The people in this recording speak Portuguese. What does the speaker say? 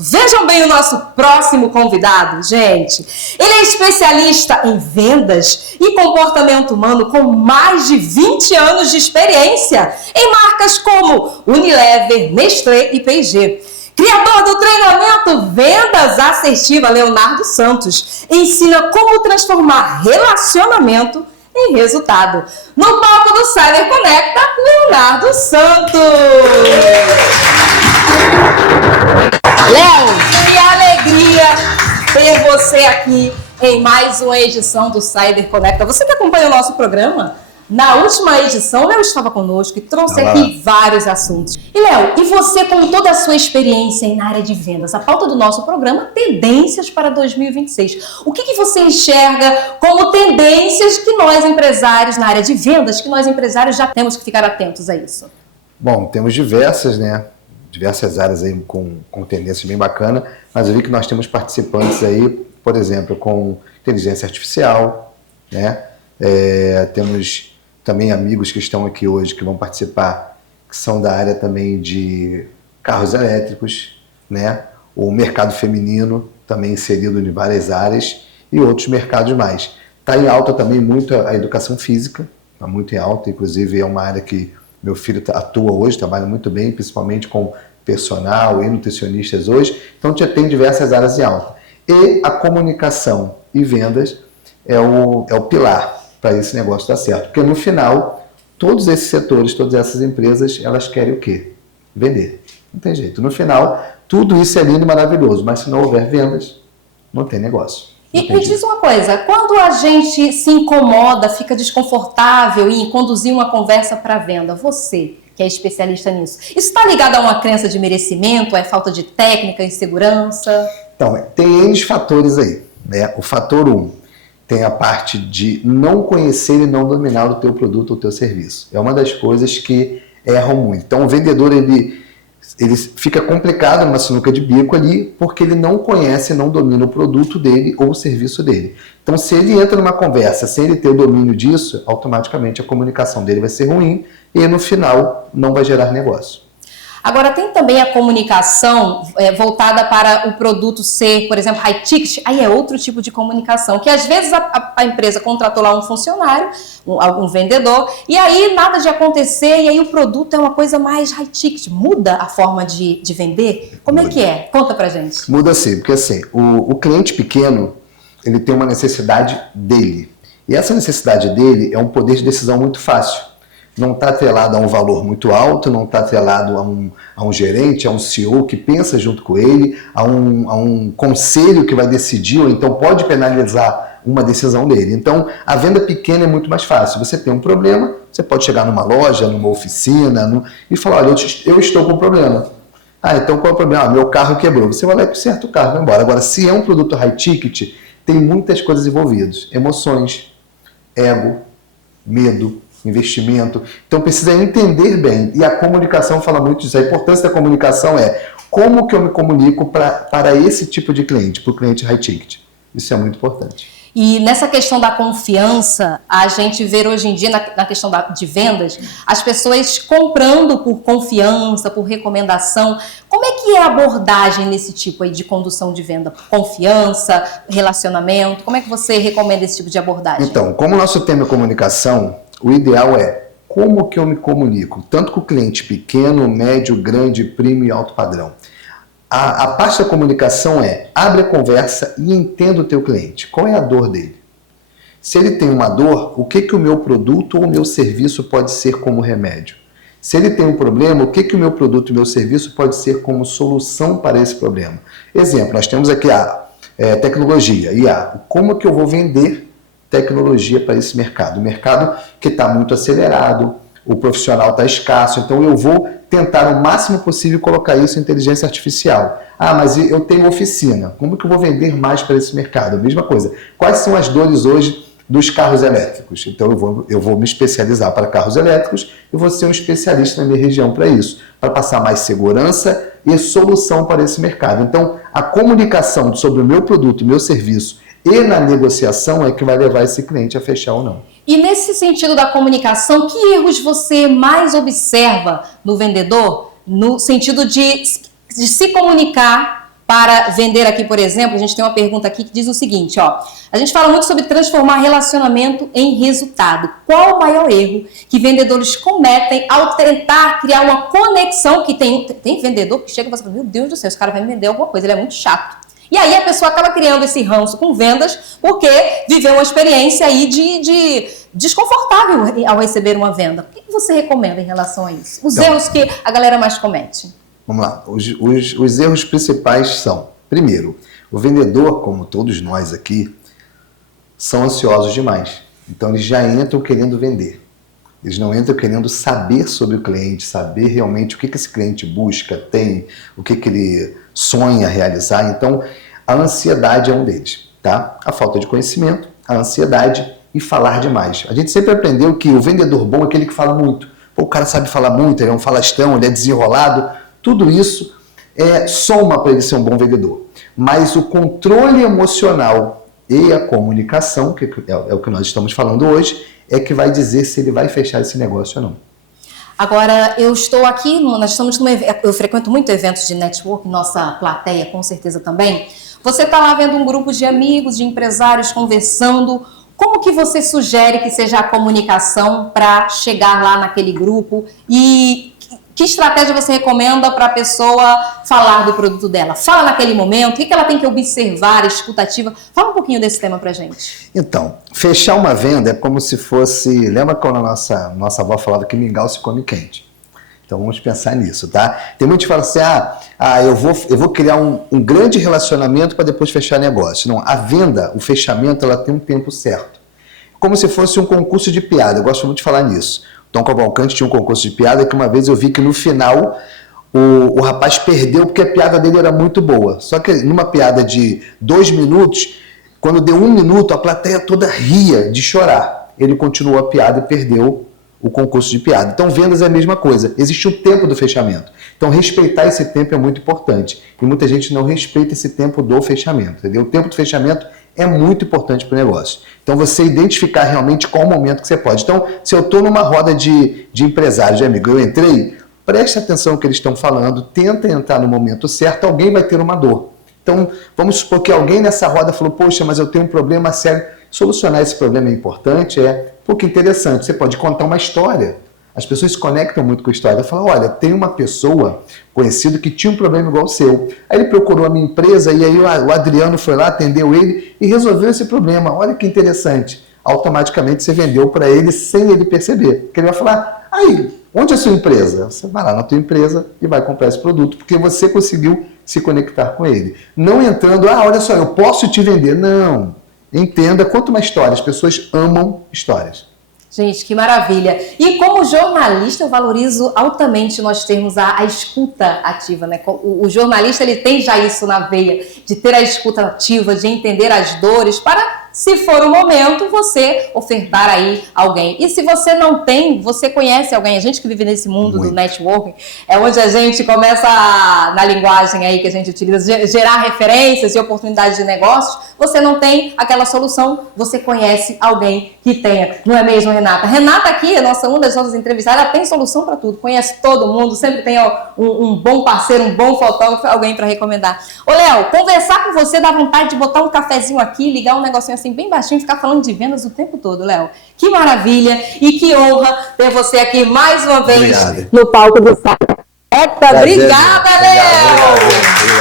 Vejam bem o nosso próximo convidado, gente. Ele é especialista em vendas e comportamento humano com mais de 20 anos de experiência em marcas como Unilever, Nestlé e P&G. Criador do treinamento Vendas Assertiva, Leonardo Santos, ensina como transformar relacionamento em resultado. No palco do Cyber Conecta, Leonardo Santos. Léo, que alegria ter você aqui em mais uma edição do Cyber Conecta. Você que acompanha o nosso programa, na última edição, o Léo estava conosco e trouxe aqui vários assuntos. E Léo, e você com toda a sua experiência na área de vendas, a pauta do nosso programa, tendências para 2026. O que você enxerga como tendências que nós empresários na área de vendas, que nós empresários já temos que ficar atentos a isso? Bom, temos diversas áreas aí com tendências bem bacana, mas eu vi que nós temos participantes aí, por exemplo, com inteligência artificial, né? Temos também amigos que estão aqui hoje que vão participar, que são da área também de carros elétricos, né? O mercado feminino também inserido em várias áreas e outros mercados mais. Está em alta também muito a educação física, está muito em alta, inclusive é uma área que meu filho atua hoje, trabalha muito bem, principalmente com personal e nutricionistas hoje. Então, tem diversas áreas em alta. E a comunicação e vendas é o pilar para esse negócio dar certo. Porque no final, todos esses setores, todas essas empresas, elas querem o quê? Vender. Não tem jeito. No final, tudo isso é lindo e maravilhoso, mas se não houver vendas, não tem negócio. E me diz uma coisa, quando a gente se incomoda, fica desconfortável em conduzir uma conversa para venda, você que é especialista nisso, isso está ligado a uma crença de merecimento, é falta de técnica, insegurança? Então, tem N fatores aí, né? O fator 1 tem a parte de não conhecer e não dominar o teu produto ou o teu serviço. É uma das coisas que erram muito. Então, o vendedor, ele fica complicado numa sinuca de bico ali, porque ele não conhece e não domina o produto dele ou o serviço dele. Então, se ele entra numa conversa sem ele ter o domínio disso, automaticamente a comunicação dele vai ser ruim e no final não vai gerar negócio. Agora, tem também a comunicação voltada para o produto ser, por exemplo, high ticket, aí é outro tipo de comunicação, que às vezes a empresa contratou lá um funcionário, um vendedor, e aí nada de acontecer, e aí o produto é uma coisa mais high ticket. Muda a forma de vender? Como é que é? Conta pra gente. Muda sim, porque assim, o cliente pequeno, ele tem uma necessidade dele. E essa necessidade dele é um poder de decisão muito fácil. Não está atrelado a um valor muito alto, não está atrelado a um gerente, a um CEO que pensa junto com ele, a um conselho que vai decidir, ou então pode penalizar uma decisão dele. Então, a venda pequena é muito mais fácil. Você tem um problema, você pode chegar numa loja, numa oficina, e falar, olha, eu estou com um problema. Ah, então qual é o problema? Meu carro quebrou. Você vai lá e conserta o carro, vai embora. Agora, se é um produto high ticket, tem muitas coisas envolvidas. Emoções, ego, medo, investimento. Então precisa entender bem. E a comunicação fala muito disso. A importância da comunicação é como que eu me comunico para esse tipo de cliente, para o cliente high ticket. Isso é muito importante. E nessa questão da confiança, a gente vê hoje em dia, na questão de vendas, as pessoas comprando por confiança, por recomendação. Como é que é a abordagem nesse tipo aí de condução de venda? Confiança, relacionamento? Como é que você recomenda esse tipo de abordagem? Então, como o nosso tema é comunicação, o ideal é como que eu me comunico, tanto com o cliente pequeno, médio, grande, premium e alto padrão. A parte da comunicação é, abre a conversa e entenda o teu cliente. Qual é a dor dele? Se ele tem uma dor, o que o meu produto ou o meu serviço pode ser como remédio? Se ele tem um problema, o que o meu produto e o meu serviço pode ser como solução para esse problema? Exemplo, nós temos aqui a tecnologia, IA. Como que eu vou vender tecnologia para esse mercado? O mercado que está muito acelerado, o profissional está escasso, então eu vou tentar o máximo possível colocar isso em inteligência artificial. Ah, mas eu tenho oficina, como que eu vou vender mais para esse mercado? A mesma coisa. Quais são as dores hoje dos carros elétricos? Então eu vou me especializar para carros elétricos e vou ser um especialista na minha região para isso, para passar mais segurança e solução para esse mercado. Então a comunicação sobre o meu produto, o meu serviço e na negociação é que vai levar esse cliente a fechar ou não. E nesse sentido da comunicação, que erros você mais observa no vendedor, no sentido de se comunicar para vender aqui, por exemplo, a gente tem uma pergunta aqui que diz o seguinte, ó. A gente fala muito sobre transformar relacionamento em resultado. Qual o maior erro que vendedores cometem ao tentar criar uma conexão que tem vendedor que chega e fala, meu Deus do céu, esse cara vai me vender alguma coisa, ele é muito chato. E aí a pessoa acaba criando esse ranço com vendas porque viveu uma experiência aí de desconfortável ao receber uma venda. O que você recomenda em relação a isso? Os erros que a galera mais comete. Vamos lá. Os erros principais são, primeiro, o vendedor, como todos nós aqui, são ansiosos demais. Então eles já entram querendo vender. Eles não entram querendo saber sobre o cliente, saber realmente o que esse cliente busca, tem, o que ele sonha realizar. Então, a ansiedade é um deles, tá? A falta de conhecimento, a ansiedade e falar demais. A gente sempre aprendeu que o vendedor bom é aquele que fala muito. Pô, o cara sabe falar muito, ele é um falastrão, ele é desenrolado. Tudo isso soma para ele ser um bom vendedor. Mas o controle emocional e a comunicação, que é o que nós estamos falando hoje, é que vai dizer se ele vai fechar esse negócio ou não. Agora, eu estou aqui, eu frequento muito eventos de network, nossa plateia com certeza também. Você está lá vendo um grupo de amigos, de empresários conversando. Como que você sugere que seja a comunicação para chegar lá naquele grupo? E que estratégia você recomenda para a pessoa falar do produto dela? Fala naquele momento, o que ela tem que observar, escutativa? Fala um pouquinho desse tema para gente. Então, fechar uma venda é como se fosse... Lembra quando a nossa avó falava que mingau se come quente? Então vamos pensar nisso, tá? Tem muitos que falam assim, eu vou criar um grande relacionamento para depois fechar negócio. Não, a venda, o fechamento, ela tem um tempo certo. Como se fosse um concurso de piada, eu gosto muito de falar nisso. Tom Cavalcante tinha um concurso de piada que uma vez eu vi que no final o rapaz perdeu porque a piada dele era muito boa. Só que numa piada de 2 minutos, quando deu 1 minuto, a plateia toda ria de chorar. Ele continuou a piada e perdeu o concurso de piada. Então, vendas é a mesma coisa. Existe o tempo do fechamento. Então, respeitar esse tempo é muito importante. E muita gente não respeita esse tempo do fechamento, entendeu? O tempo do fechamento é muito importante para o negócio. Então, você identificar realmente qual o momento que você pode. Então, se eu estou numa roda de empresários, de amigo, eu entrei, preste atenção no que eles estão falando, tenta entrar no momento certo, alguém vai ter uma dor. Então, vamos supor que alguém nessa roda falou, poxa, mas eu tenho um problema sério. Solucionar esse problema é importante, pouco interessante. Você pode contar uma história. As pessoas se conectam muito com a história. Falam, olha, tem uma pessoa conhecida que tinha um problema igual ao seu. Aí ele procurou a minha empresa e aí o Adriano foi lá, atendeu ele e resolveu esse problema. Olha que interessante. Automaticamente você vendeu para ele sem ele perceber. Porque ele vai falar, aí, onde é a sua empresa? Você vai lá na tua empresa e vai comprar esse produto, porque você conseguiu se conectar com ele. Não entrando, olha só, eu posso te vender. Não. Entenda, conta uma história. As pessoas amam histórias. Gente, que maravilha. E como jornalista, eu valorizo altamente nós termos a escuta ativa, né? O jornalista, ele tem já isso na veia, de ter a escuta ativa, de entender as dores, para, se for o momento, você ofertar aí alguém. E se você não tem, você conhece alguém. A gente que vive nesse mundo do networking, é onde a gente começa, na linguagem aí que a gente utiliza, gerar referências e oportunidades de negócios. Você não tem aquela solução, você conhece alguém que tenha. Não é mesmo, Renata? Renata aqui, uma das nossas entrevistadas, ela tem solução para tudo, conhece todo mundo, sempre tem um bom parceiro, um bom fotógrafo, alguém para recomendar. Ô, Léo, conversar com você dá vontade de botar um cafezinho aqui, ligar um negocinho assim bem baixinho e ficar falando de vendas o tempo todo, Léo. Que maravilha e que honra ter você aqui mais uma vez no palco do Sara. Obrigada, Léo! Obrigado.